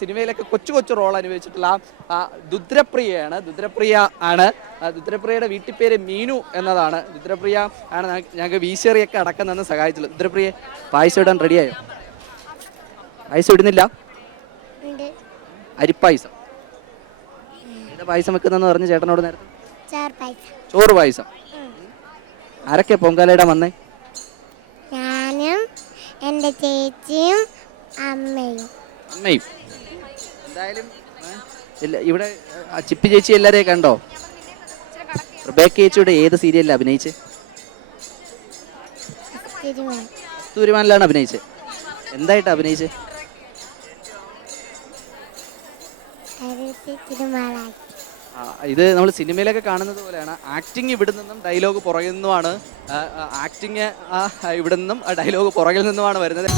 സിനിമയിലൊക്കെ കൊച്ചു കൊച്ചു റോൾ അനുഭവിച്ചിട്ടുള്ള ദുദ്രപ്രിയയാണ്. ദുദ്രപ്രിയയുടെ വീട്ടിൽ മീനു എന്നതാണ്. ദുദ്രപ്രിയ ആണ് ഞങ്ങൾക്ക് വീശേറിയൊക്കെ അടക്കം നിന്ന് സഹായിച്ചുള്ളത്. ദുദ്രപ്രിയ പായസം ഇടാൻ റെഡിയായോ? പായസം ഇടുന്നില്ല? അരിപ്പായസം. ഏതാ പായസം വെക്കുന്നെന്ന് പറഞ്ഞു ചേട്ടനോട് നേരത്തെ? ചോറ് പായസം. ആരൊക്കെ പൊങ്കാലയിടാൻ വന്നേ? ഞാനും എൻ്റെ ചേച്ചിയും അമ്മയും. എന്തായാലും ഇവിടെ ചിപ്പി ചേച്ചി എല്ലാരെയും കണ്ടോ? റിബേക്ക ചേച്ചിയുടെ ഏത് സീരിയലിലാണ് അഭിനയിച്ച്? കസ്തൂരിമാനിലാണ് അഭിനയിച്ചത്. എന്തായിട്ട് അഭിനയിച്ച്? ഇത് നമ്മൾ സിനിമയിലൊക്കെ കാണുന്നത് പോലെയാണ്. ആക്ടിങ് ഇവിടെ നിന്നും ഡയലോഗ് പുറകിൽ നിന്നുമാണ്. ആക്ടിങ് ഇവിടെ നിന്നും ഡയലോഗ് പുറകിൽ നിന്നുമാണ് വരുന്നത്.